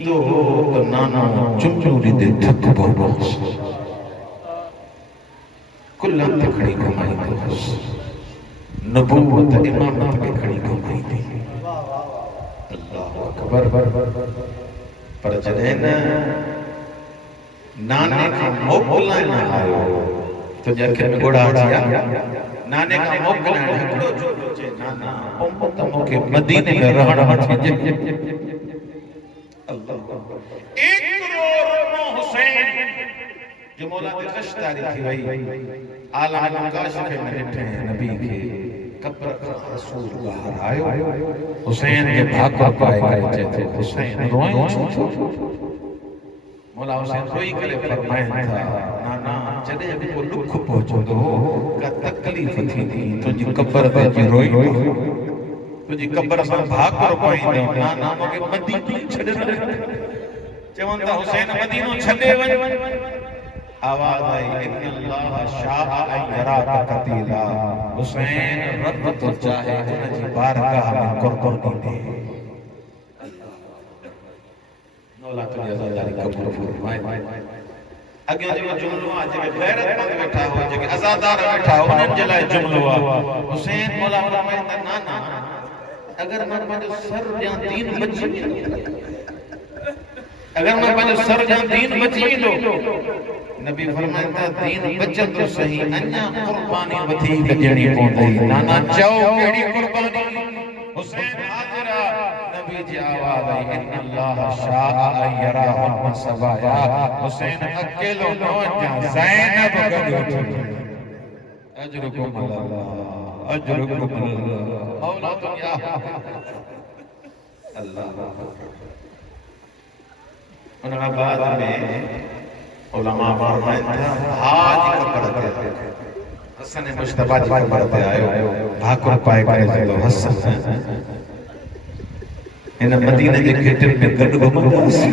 तो नाना चुंचूरी दे थक बोस कुल्ला ते खड़ी कमाई दोस नबूवत इमामत में खड़ी कमाई थी। अल्लाह अकबर। पर जॾहिं नाने का मोकिलाइण आयो तो जखे में घोड़ा अची विया। नाने का मोकिलाइण हिकिड़ो जुमलो चए नाना उम्मत मूंखे मदीने में रहण वठी एक करोड़ हुसैन जो मौला ते खशदारी थी वई आलम काशिफ में ॾिठे नबी के कब्र का रसूल बाहर आयो हुसैन के भाको पाए करे चए हुसैन रोए छो मौला हुसैन रोई करे फरमाए था नाना जॾहिं बि को दुख पहुचंदो का तकलीफ़ थींदी तुंहिंजी कब्र ते अची रोई तुंहिंजी कब्र सां भाको पाईंदो नाना मूंखे मदीनो छॾे चवनि था हुसैन मदीनो छॾे वञ आवाज आई इन्नल्लाह शाअ अन यराका कतीला हुसैन रब तो चाहे हुन जी बारगाह में कुर्बानी दे मौला तुझे आज़ादारी कबूल फरमाए। अगे जो जुमलो आज में गैरतमंद बैठा हो जेके आज़ादार बैठा हो उन्हनि जे लाइ जुमलो आ हुसैन मौला फरमाए त नाना अगर मैं पंहिंजो सर ॾियां दीन बची अगर मैं पंहिंजो सर ॾियां दीन बची वेंदो नबी फरमाइनि था दीन बचंदो सही अञा कुर्बानी वधीक ॾियणी पवंदी नाना चओ कहिड़ी कुर्बानी हुसैन हाज़िर नबी जी आवाज़ आई इन्नल्लाह शाअ अन यराहुन सवाया हुसैन अकेलो न वञा ज़ैनब गॾु वठी अजरुकुम अल्लाह अजरुकुम अल्लाह मौला दुनिया अल्लाह उन बाद में उलमा फरमाइनि था हाज कब्र ते हसन मुश्तबा जी कब्र ते आयो भाकुर पाए करे चलो हसन इन मदीने जे गेटनि में गॾु घुमंदासीं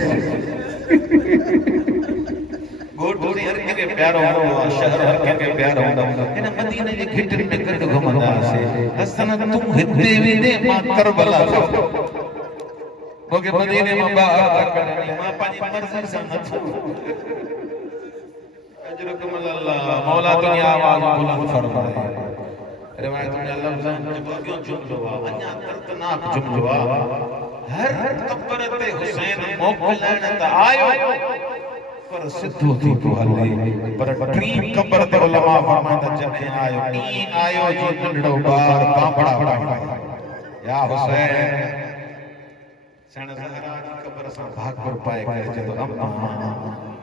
गोठ हर के प्यारो हूंदो शहर हर के प्यारो हूंदो इन मदीने जे गेटनि में गॾु घुमंदासीं हसन तूं हिते वेंदे मां करबला मूंखे मदीने मां ॿाहिरि कढणी मां पंहिंजी मर्ज़ी सां नथो अजरुकुम अल्लाह मौला तुंहिंजी आवाज़ बुलंद फरमाए रिवायत में लफ़्ज़ जो अॻियों जुमलो आहे अञा दर्दनाक जुमलो आहे हर कब्र ते हुसैन मोकिलाइण त आयो पर सिद्धो थी पियो हले पर टी कब्र ते उलमा फरमाइनि जॾहिं आयो ईअं आयो जो नंढड़ो ॿार बांबड़ा पाईंदो या हुसैन सण ज़हरा जी कब्र सां भाकुर पाए करे चयो अम्मा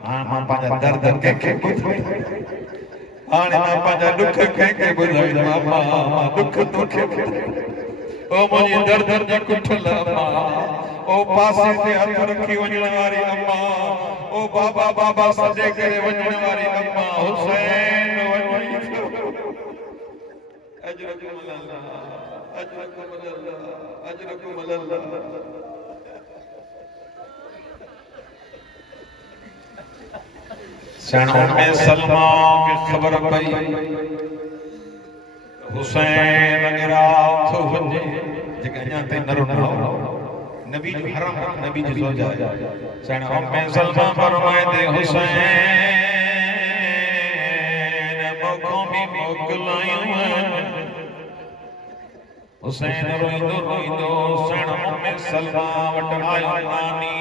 हाणे मां पंहिंजा दर्द कंहिंखे ॿुधायां हाणे मां पंहिंजा दुख कंहिंखे ॿुधायां अम्मा मां दुख तोखे ओ मुंहिंजी दर्द जी कुठल अम्मा ओ पासे ते हथ रखी वञण वारी अम्मा ओ बाबा बाबा सॾे करे वञण वारी अम्मा हुसैन वञी अजरुकुम अल्लाह अजरुकुम अल्लाह अजरुकुम अल्लाह सणों में सलमा की खबर पई हुसैन गिराथ वञे जेके अञा ताईं न रुनो नबी जो हरम नबी जी ज़ौजा सणों में सलमा फरमाए दे हुसैन मोको भी मोकलायूं हुसैन रोईंदो रोईंदो सणों में सलमा वट आयो नानी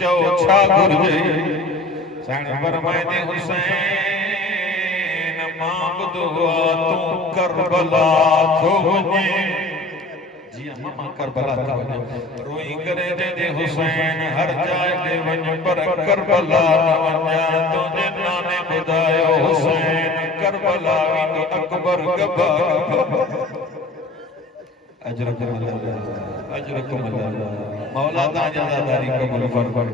चओ छा घुर्जे सण फरमाए दे हुसैन मां ॿुधो तूं करबला थो वञे जी मां करबला थो वञे रोई करे दे हुसैन हर जाइ ते वञ पर करबला न वञा तुंहिंजे नाने ॿुधायो हुसैन करबला वेंदो अकबर गबा अजरुकुम अल्लाह अजरुकुम अल्लाह मौला ताजी आज़ादारी कबूल फरमाए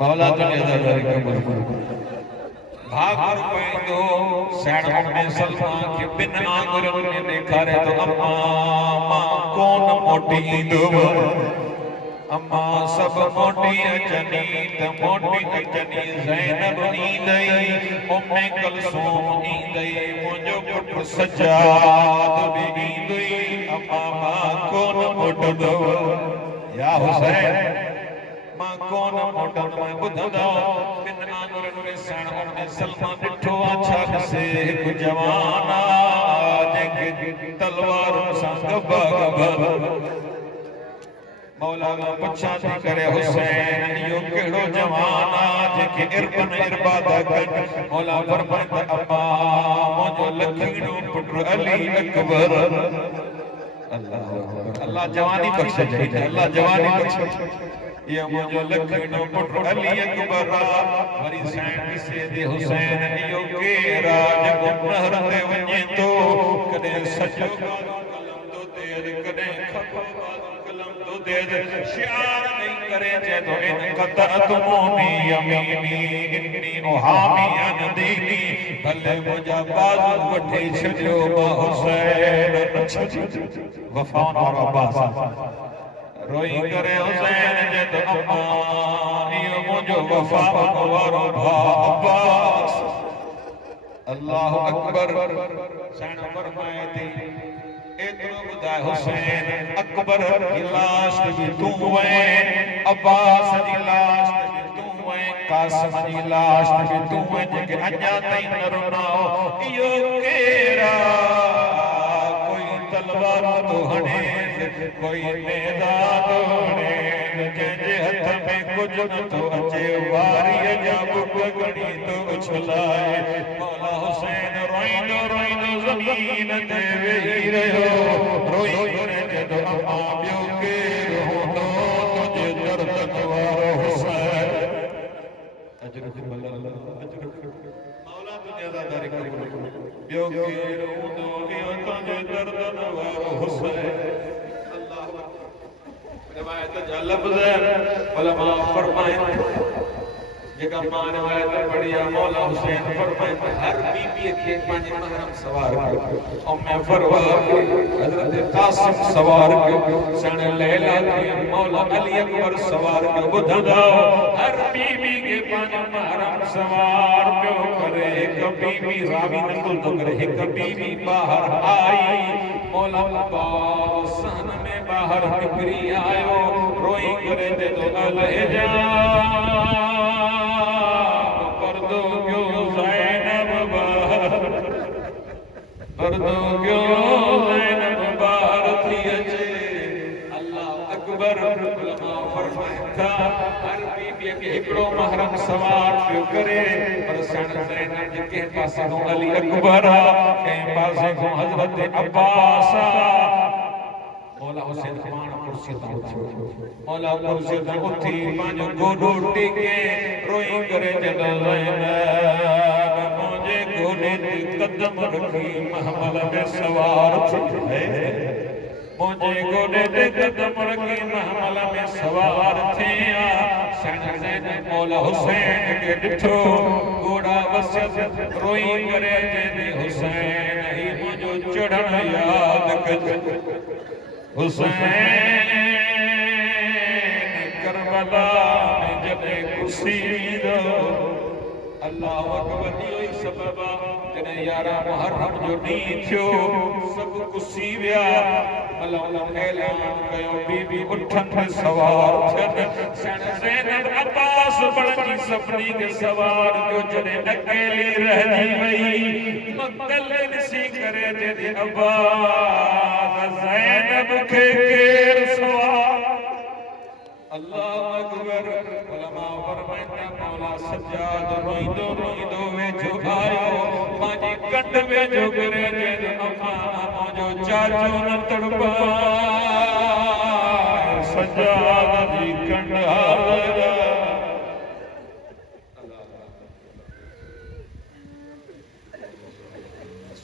मौला तुझी आज़ादारी कबूल फरमाए भाकुर पाईंदो सणों में सलमा के बिन आंगुरनि में ॾेखारे तो अम्मा मां कोन मोटी ईंदो अम्मा सब मोटी अचनी त मोटी अचनी ज़ैनब ईंदई उम्मे कलसूम ईंदई मुंहिंजो पुटु सजाद बि ईंदई अम्मा मां कोन मोटंदो या हुसैन मां कौन मोटन में बुधदा बिन आंगुर रे सण ने सलमान डिठो अच्छा से एक जवाना जेके तलवार संग बगबल मौला का पुछा थी करे हुसैन यो केड़ो जवाना जेके इरबन इरबादा कन मौला फरमाता अम्मा मुझो लखीणो पुत्र अली अकबर अल्लाह अल्लाह जवानी बख्शे अल्लाह जवानी बख्शे ये मुझो लखीणो पुत्र अली अकबर वरी सैन से दे हुसैन यो के राज गुनहर ते वने तो कदे सजो कलम तो तेरे कदे खपो कलम तो दे शियार नहीं करे जे तो इन कतअतुमोनी यमीनी इन्नी उहामी अन दीनी भले मुझा बाजू वठी छजो बा हुसैन वफा और अब्बास रोई करे हुसैन जे तो अम्मा यो मुझो वफा और अब्बास अल्लाह अकबर सैन फरमाए थी एतरो बुधाए हुसैन अकबर की लाश भी तू है अब्बास की लाश भी तू है कासिम की लाश भी तू है जेके अञा ताईं न रुनाओ इयो केरा कोई तलवार तो हणे कोई नेदा तो हणे जे हथ में कुछ न तो अचे वारी जब गगड़ी तो उछलाए मौला हुसैन रोइंदो रोइंदो जमीन ते वेही रहियो रोई करे जदो अम्मा ॿियो केरु हूंदो तुझे दर्द वारो हुसैन मौला तुझे अदादारी कबूल ॿियो केरु हूंदो इहो तुझे दर्द वारो हुसैन रिवायत जा लफ्ज़ उलमा फरमाए जेका मान रिवायत पढ़िया मौला हुसैन फरमाए हर बीबी के पांच महरम सवार कयो मैं फरवार हजरत कासिम सवार कयो सन लैला के मौला अली अकबर सवार कयो बुधदा हर बीबी के पांच महरम सवार कयो करे एक बीबी रावी नकुल तो करे एक बीबी बाहर आई मौला अब्बास सहन में बाहर निकरी आयो रोई करे दे तो अलहजा पर्दो क्यों ज़ैनब बाहर पर्दो क्यों ज़ैनब बाहर थी अचे अल्लाह अकबर उलमा फरमाता हर बीबी के हिकड़ो महरम सवार पियो करे पर सन ज़ैनब के पासे को अली अकबर के पासे को हजरत अब्बास मौला हुसैन मान कुर्सी ता उठियो मौला कुर्सी ता उठी पांजो गोडो टेके रोई करे जद ज़ैनब मुझे गोडे ते कदम रखी महमल में सवार थी है मुझे गोडे ते कदम रखी महमल में सवार थे सन ज़ैनब मौला हुसैन के डिठो गोड़ा वसत रोई करे जे हुसैन ही मुझो चढ़न याद कर हुसैन करबला में जने खुशी दो अल्लाह अकबर ई सबबा जने 11 मुहर्रम जो डी थियो सब खुशी विया मौला ऐलान कयो बीबी उठन सवार थियन सन ज़ैनब अब्बास बणजी सभनी के सवार जो जने अकेली रहजी वई मक्तल ॾिसी करे जे अब्बास ज़ैनब के केर सवार अल्लाह अकबर उलमा फरमाइता मौला सज्जाद रोइंदो रोइंदो वेझो आयो मांजी कंड वेझो करे जे अम्मा मुंहिंजो चाचो न तड़पा सज्जाद